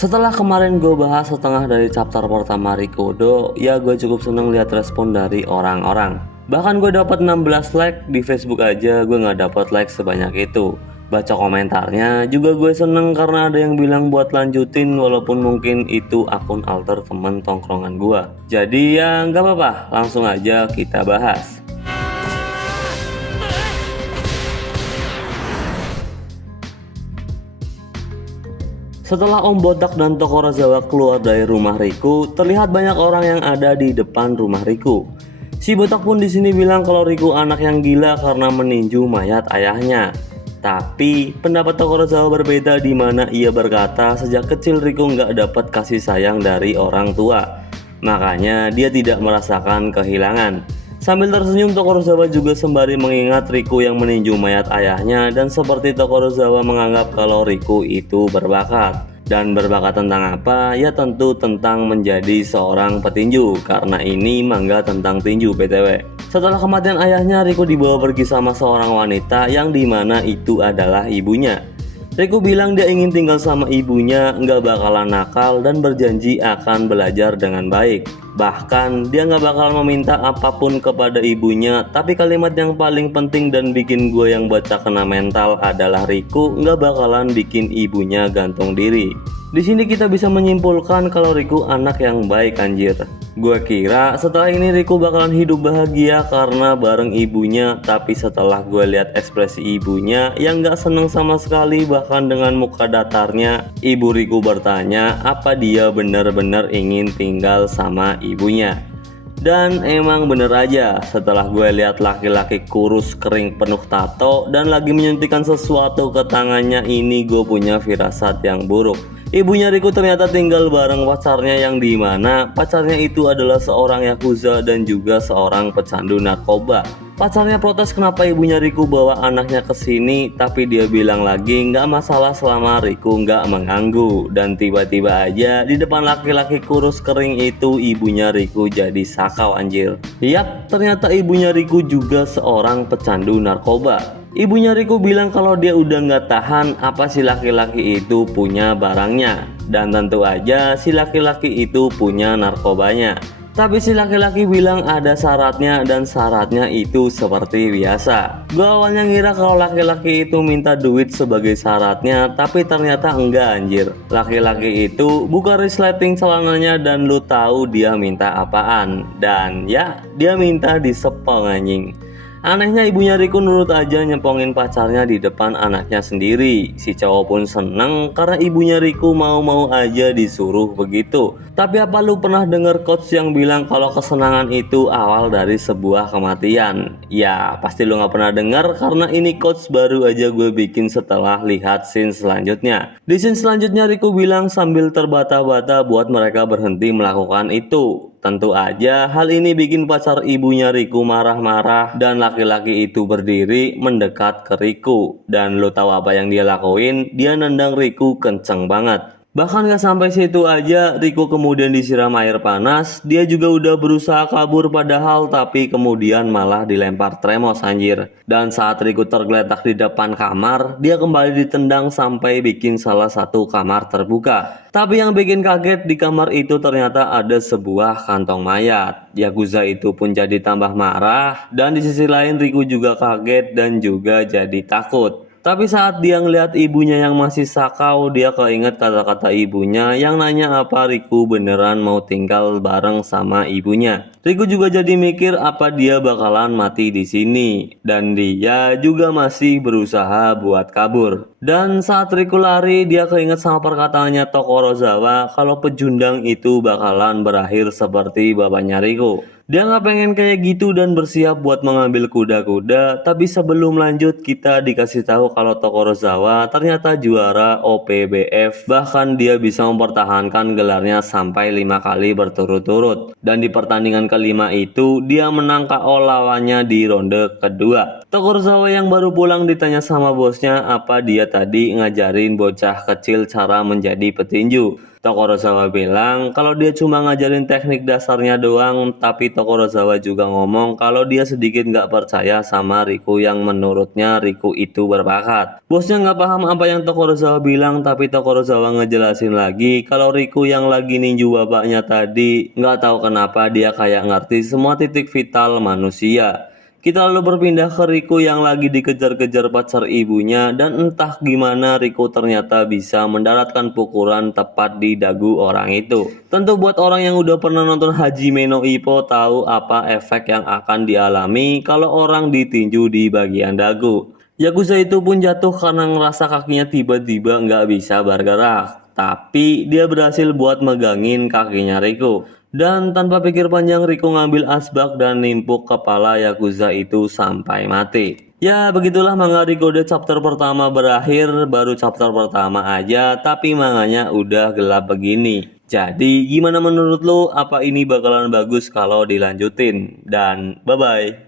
Setelah kemarin gue bahas setengah dari chapter pertama Rikudo, ya gue cukup seneng lihat respon dari orang-orang. Bahkan gue dapat 16 like di Facebook aja, gue nggak dapat like sebanyak itu. Baca komentarnya juga gue seneng karena ada yang bilang buat lanjutin walaupun mungkin itu akun alter temen tongkrongan gue. Jadi ya nggak apa-apa, langsung aja kita bahas. Setelah Om Botak dan Tokorozawa keluar dari rumah Riku, terlihat banyak orang yang ada di depan rumah Riku. Si Botak pun di sini bilang kalau Riku anak yang gila karena meninju mayat ayahnya. Tapi pendapat Tokorozawa berbeda, di mana ia berkata sejak kecil Riku nggak dapat kasih sayang dari orang tua. Makanya dia tidak merasakan kehilangan. Sambil tersenyum, Tokorozawa juga sembari mengingat Riku yang meninju mayat ayahnya, dan seperti Tokorozawa menganggap kalau Riku itu berbakat. Dan berbakat tentang apa? Ya tentu tentang menjadi seorang petinju, karena ini manga tentang tinju BTW. Setelah kematian ayahnya, Riku dibawa pergi sama seorang wanita yang dimana itu adalah ibunya. Riku bilang dia ingin tinggal sama ibunya, nggak bakalan nakal dan berjanji akan belajar dengan baik. Bahkan dia nggak bakal meminta apapun kepada ibunya. Tapi kalimat yang paling penting dan bikin gue yang baca kena mental adalah Riku nggak bakalan bikin ibunya gantung diri. Di sini kita bisa menyimpulkan kalau Riku anak yang baik anjir. Gue kira setelah ini Riku bakalan hidup bahagia karena bareng ibunya, tapi setelah gue lihat ekspresi ibunya yang gak seneng sama sekali, bahkan dengan muka datarnya, ibu Riku bertanya apa dia bener-bener ingin tinggal sama ibunya. Dan emang bener aja, setelah gue lihat laki-laki kurus kering penuh tato dan lagi menyuntikkan sesuatu ke tangannya, ini gue punya firasat yang buruk. Ibunya Riku ternyata tinggal bareng pacarnya yang dimana pacarnya itu adalah seorang yakuza dan juga seorang pecandu narkoba. Pacarnya protes kenapa ibunya Riku bawa anaknya ke sini, tapi dia bilang lagi nggak masalah selama Riku nggak mengganggu. Dan tiba-tiba aja di depan laki-laki kurus kering itu ibunya Riku jadi sakau anjir. Yap, ternyata ibunya Riku juga seorang pecandu narkoba. Ibunya Riku bilang kalau dia udah nggak tahan apa si laki-laki itu punya barangnya. Dan tentu aja si laki-laki itu punya narkobanya. Tapi si laki-laki bilang ada syaratnya, dan syaratnya itu seperti biasa. Gua awalnya ngira kalau laki-laki itu minta duit sebagai syaratnya, tapi ternyata enggak anjir. Laki-laki itu buka resleting celananya dan lu tahu dia minta apaan. Dan ya, dia minta disepong anjing. Anehnya ibunya Riku nurut aja nyepongin pacarnya di depan anaknya sendiri. Si cowok pun seneng karena ibunya Riku mau-mau aja disuruh begitu. Tapi apa lu pernah denger quotes yang bilang kalau kesenangan itu awal dari sebuah kematian? Ya pasti lu gak pernah denger karena ini quotes baru aja gue bikin setelah lihat scene selanjutnya. Di scene selanjutnya Riku bilang sambil terbata-bata buat mereka berhenti melakukan itu. Tentu aja hal ini bikin pacar ibunya Riku marah-marah dan laki-laki itu berdiri mendekat ke Riku. Dan lo tahu apa yang dia lakuin? Dia nendang Riku kenceng banget. Bahkan gak sampai situ aja, Riku kemudian disiram air panas. Dia juga udah berusaha kabur padahal, tapi kemudian malah dilempar tremos anjir. Dan saat Riku tergeletak di depan kamar, dia kembali ditendang sampai bikin salah satu kamar terbuka. Tapi yang bikin kaget, di kamar itu ternyata ada sebuah kantong mayat. Yakuza itu pun jadi tambah marah, dan di sisi lain Riku juga kaget dan juga jadi takut. Tapi saat dia ngeliat ibunya yang masih sakau, dia keinget kata-kata ibunya yang nanya apa Riku beneran mau tinggal bareng sama ibunya. Riku juga jadi mikir apa dia bakalan mati di sini, dan dia juga masih berusaha buat kabur. Dan saat Riku lari, dia keinget sama perkataannya Tokorozawa kalau pejundang itu bakalan berakhir seperti bapaknya Riku. Dia nggak pengen kayak gitu dan bersiap buat mengambil kuda-kuda. Tapi sebelum lanjut, kita dikasih tahu kalau Tokorozawa ternyata juara OPBF. Bahkan dia bisa mempertahankan gelarnya sampai 5 kali berturut-turut. Dan di pertandingan kelima itu dia menang KO lawannya di ronde kedua. Tokorozawa yang baru pulang ditanya sama bosnya apa dia tadi ngajarin bocah kecil cara menjadi petinju. Tokorozawa bilang kalau dia cuma ngajarin teknik dasarnya doang, tapi Tokorozawa juga ngomong kalau dia sedikit nggak percaya sama Riku yang menurutnya Riku itu berbakat. Bosnya nggak paham apa yang Tokorozawa bilang, tapi Tokorozawa ngejelasin lagi kalau Riku yang lagi ninju bapaknya tadi nggak tahu kenapa dia kayak ngerti semua titik vital manusia. Kita lalu berpindah ke Riku yang lagi dikejar-kejar pacar ibunya dan entah gimana Riku ternyata bisa mendaratkan pukulan tepat di dagu orang itu. Tentu buat orang yang udah pernah nonton Hajime no Ippo tahu apa efek yang akan dialami kalau orang ditinju di bagian dagu. Yakuza itu pun jatuh karena ngerasa kakinya tiba-tiba nggak bisa bergerak. Tapi dia berhasil buat megangin kakinya Riku. Dan tanpa pikir panjang Riku ngambil asbak dan nimpuk kepala Yakuza itu sampai mati. Ya begitulah manga Rigode chapter pertama berakhir, baru chapter pertama aja tapi manganya udah gelap begini. Jadi gimana menurut lo, apa ini bakalan bagus kalau dilanjutin? Dan bye bye.